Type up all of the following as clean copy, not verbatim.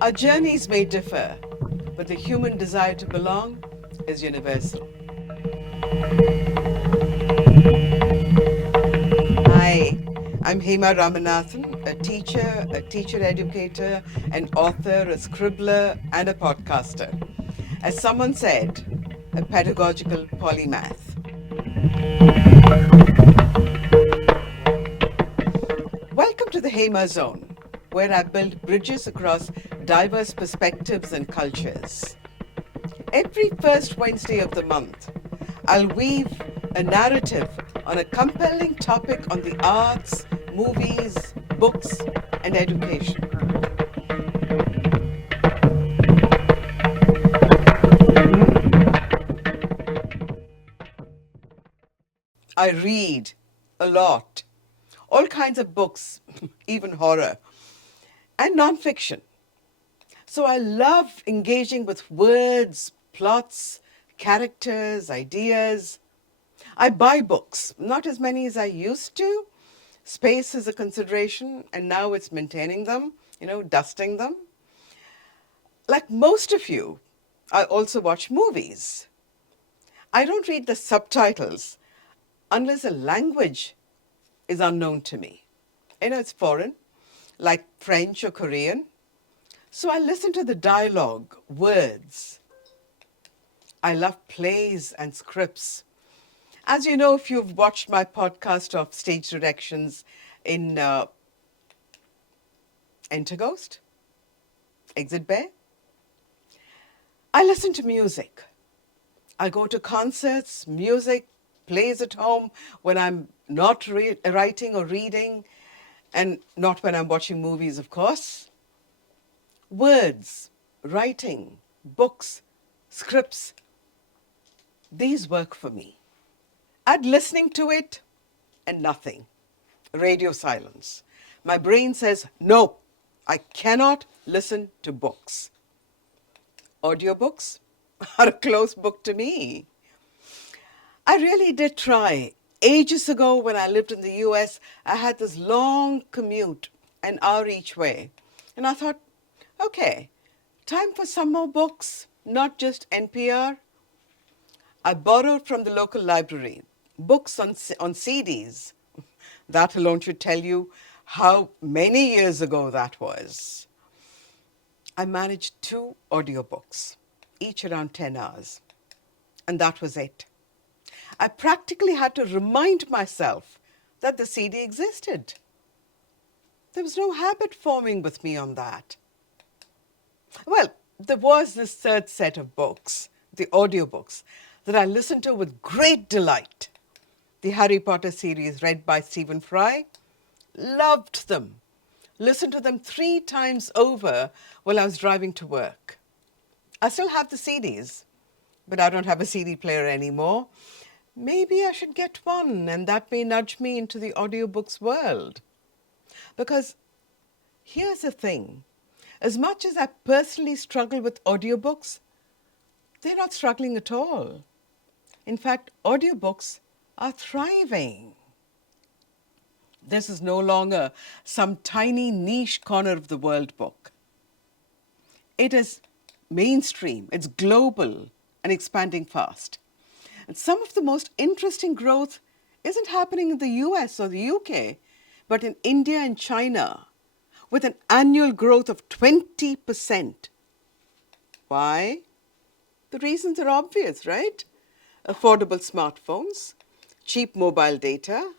Our journeys may differ, but the human desire to belong is universal. Hi, I'm Hema Ramanathan, a teacher educator, an author, a scribbler, and a podcaster. As someone said, a pedagogical polymath. Welcome to the Hema Zone, where I build bridges across diverse perspectives and cultures. Every first Wednesday of the month, I'll weave a narrative on a compelling topic on the arts, movies, books, and education. I read a lot, all kinds of books, even horror, and nonfiction. So I love engaging with words, plots, characters, ideas. I buy books, not as many as I used to. Space is a consideration, and now it's maintaining them, dusting them. Like most of you, I also watch movies. I don't read the subtitles unless the language is unknown to me. It's foreign, like French or Korean. So I listen to the dialogue, words. I love plays and scripts. As you know, if you've watched my podcast of stage directions in Enter Ghost, Exit Bear, I listen to music. I go to concerts, music, plays at home when I'm not writing or reading, and not when I'm watching movies, of course. Words, writing, books, scripts, these work for me. Add listening to it and nothing. Radio silence. My brain says, no, I cannot listen to books. Audiobooks are a close book to me. I really did try. Ages ago when I lived in the US, I had this long commute, an hour each way. And I thought, okay, time for some more books, not just NPR. I borrowed from the local library books on CDs. That alone should tell you how many years ago that was. I managed 2 audiobooks, each around 10 hours. And that was it. I practically had to remind myself that the CD existed. There was no habit forming with me on that. Well, there was this third set of books, the audiobooks, that I listened to with great delight. The Harry Potter series read by Stephen Fry. Loved them. Listened to them 3 times over while I was driving to work. I still have the CDs, but I don't have a CD player anymore. Maybe I should get one, and that may nudge me into the audiobooks world. Because here's the thing. As much as I personally struggle with audiobooks, they're not struggling at all. In fact, audiobooks are thriving. This is no longer some tiny niche corner of the world book. It is mainstream, it's global and expanding fast. And some of the most interesting growth isn't happening in the US or the UK, but in India and China, with an annual growth of 20%. Why? The reasons are obvious, right? Affordable smartphones, cheap mobile data,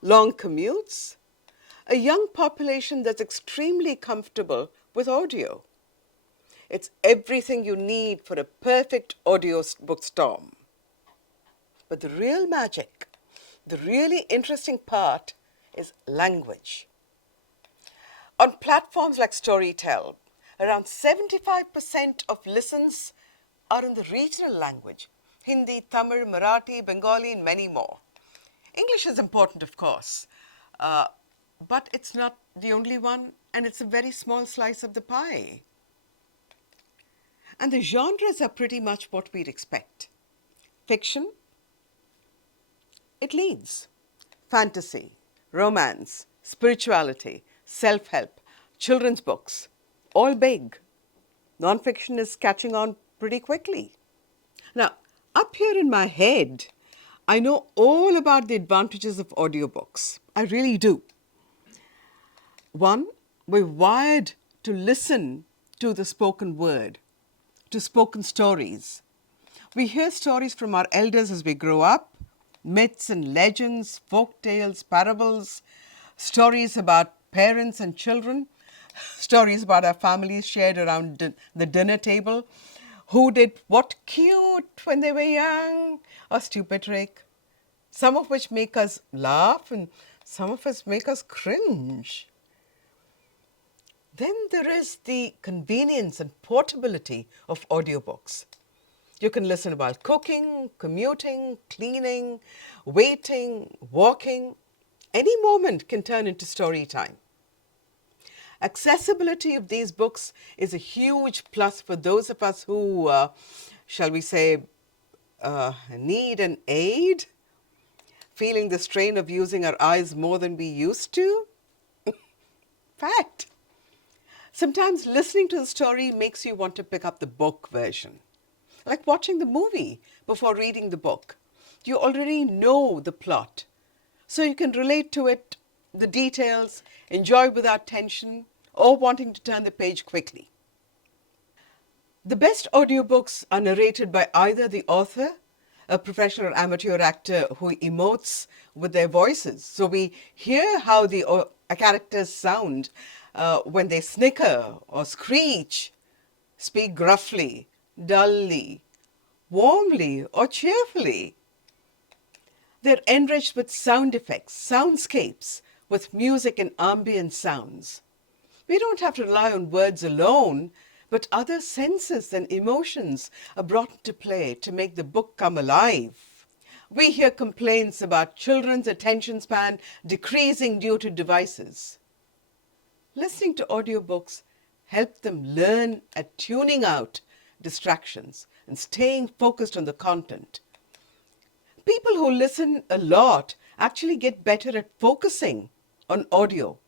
long commutes, a young population that's extremely comfortable with audio. It's everything you need for a perfect audio book storm. But the real magic, the really interesting part is language. On platforms like Storytel, around 75% of listens are in the regional language. Hindi, Tamil, Marathi, Bengali, and many more. English is important, of course, but it's not the only one, and it's a very small slice of the pie. And the genres are pretty much what we'd expect. Fiction, it leads. Fantasy, romance, spirituality, self-help, children's books, all big. Nonfiction is catching on pretty quickly. Now, up here in my head, I know all about the advantages of audiobooks. I really do. One, we're wired to listen to the spoken word, to spoken stories. We hear stories from our elders as we grow up, myths and legends, folk tales, parables, stories about parents and children, stories about our families shared around the dinner table, who did what cute when they were young, or stupid trick, some of which make us laugh and some of us make us cringe. Then there is the convenience and portability of audiobooks. You can listen while cooking, commuting, cleaning, waiting, walking. Any moment can turn into story time. Accessibility of these books is a huge plus for those of us who, shall we say, need an aid, feeling the strain of using our eyes more than we used to. Fact. Sometimes listening to the story makes you want to pick up the book version. Like watching the movie before reading the book. You already know the plot, so you can relate to it, the details, enjoy without tension, or wanting to turn the page quickly. The best audiobooks are narrated by either the author, a professional or amateur actor who emotes with their voices. So we hear how the characters sound when they snicker or screech, speak gruffly, dully, warmly, or cheerfully. They're enriched with sound effects, soundscapes, with music and ambient sounds. We don't have to rely on words alone, but other senses and emotions are brought into play to make the book come alive. We hear complaints about children's attention span decreasing due to devices. Listening to audiobooks help them learn at tuning out distractions and staying focused on the content. People who listen a lot actually get better at focusing on audio,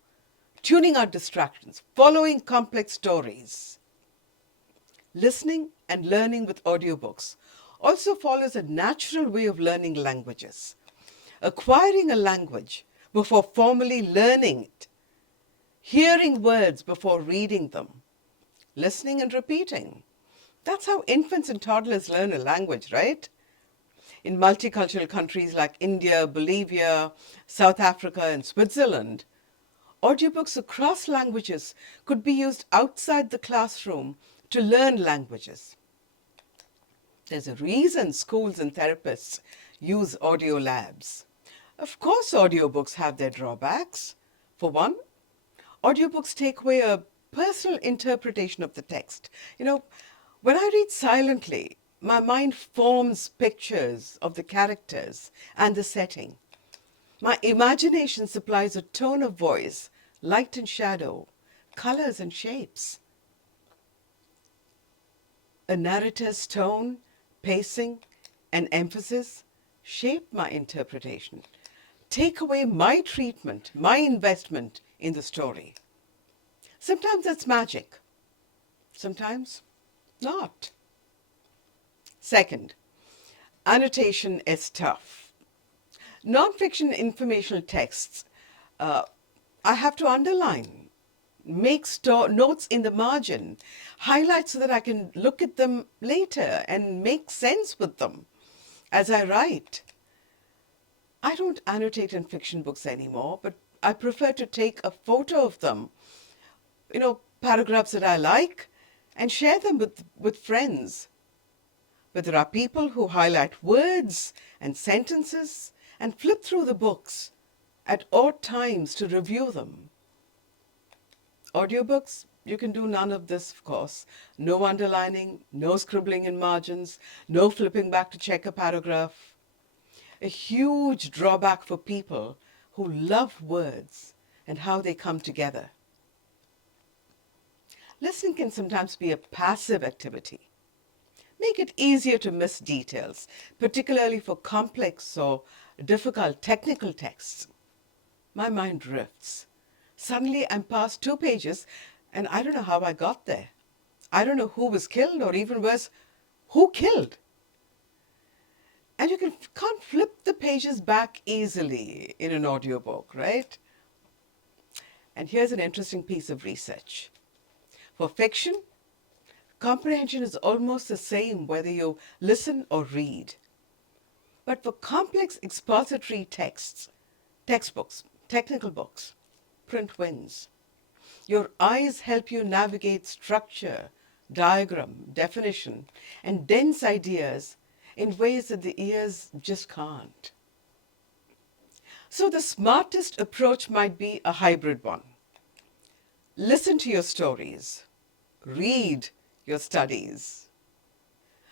tuning out distractions, following complex stories. Listening and learning with audiobooks also follows a natural way of learning languages. Acquiring a language before formally learning it, hearing words before reading them, listening and repeating. That's how infants and toddlers learn a language, right? In multicultural countries like India, Bolivia, South Africa, and Switzerland, audiobooks across languages could be used outside the classroom to learn languages. There's a reason schools and therapists use audio labs. Of course, audiobooks have their drawbacks. For one, audiobooks take away a personal interpretation of the text. When I read silently, my mind forms pictures of the characters and the setting. My imagination supplies a tone of voice, light and shadow, colors and shapes. A narrator's tone, pacing, and emphasis shape my interpretation, take away my treatment, my investment in the story. Sometimes that's magic, sometimes not. Second, annotation is tough. Non-fiction informational texts, I have to underline, make notes in the margin, highlight so that I can look at them later and make sense with them as I write. I don't annotate in fiction books anymore, but I prefer to take a photo of them, paragraphs that I like, and share them with friends. But there are people who highlight words and sentences and flip through the books at odd times to review them. Audiobooks, you can do none of this, of course. No underlining, no scribbling in margins, no flipping back to check a paragraph. A huge drawback for people who love words and how they come together. Listening can sometimes be a passive activity. Make it easier to miss details, particularly for complex or difficult technical texts. My mind drifts. Suddenly I'm past 2 pages and I don't know how I got there. I don't know who was killed, or even worse, who killed. And you can't flip the pages back easily in an audiobook, right? And here's an interesting piece of research. For fiction, comprehension is almost the same whether you listen or read. But for complex expository texts, textbooks, technical books, print wins. Your eyes help you navigate structure, diagram, definition, and dense ideas in ways that the ears just can't. So the smartest approach might be a hybrid one. Listen to your stories. Read your studies.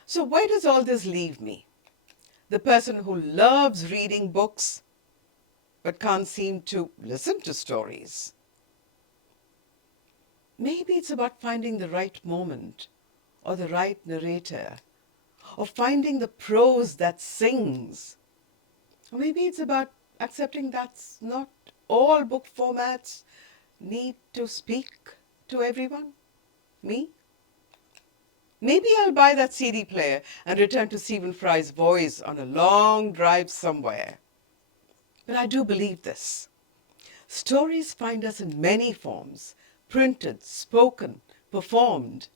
So where does all this leave me? The person who loves reading books but can't seem to listen to stories. Maybe it's about finding the right moment or the right narrator, or finding the prose that sings. Or maybe it's about accepting that's not all book formats need to speak to everyone. Me? Maybe I'll buy that CD player and return to Stephen Fry's voice on a long drive somewhere. But I do believe this. Stories find us in many forms: printed, spoken, performed.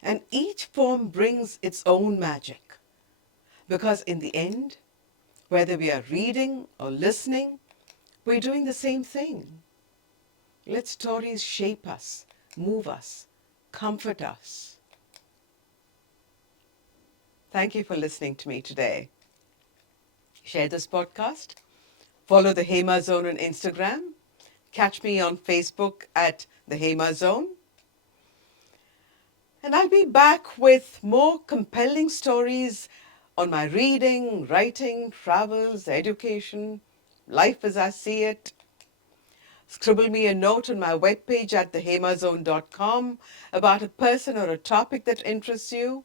And each form brings its own magic. Because in the end, whether we are reading or listening, we're doing the same thing. Let stories shape us, move us, comfort us. Thank you for listening to me today. Share this podcast. Follow the Hema Zone on Instagram. Catch me on Facebook at the Hema Zone. And I'll be back with more compelling stories on my reading, writing, travels, education, life as I see it. Scribble me a note on my webpage at thehemazone.com about a person or a topic that interests you.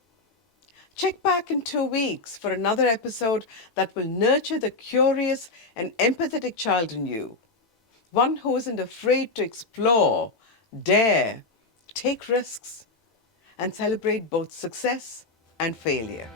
Check back in 2 weeks for another episode that will nurture the curious and empathetic child in you. One who isn't afraid to explore, dare, take risks, and celebrate both success and failure.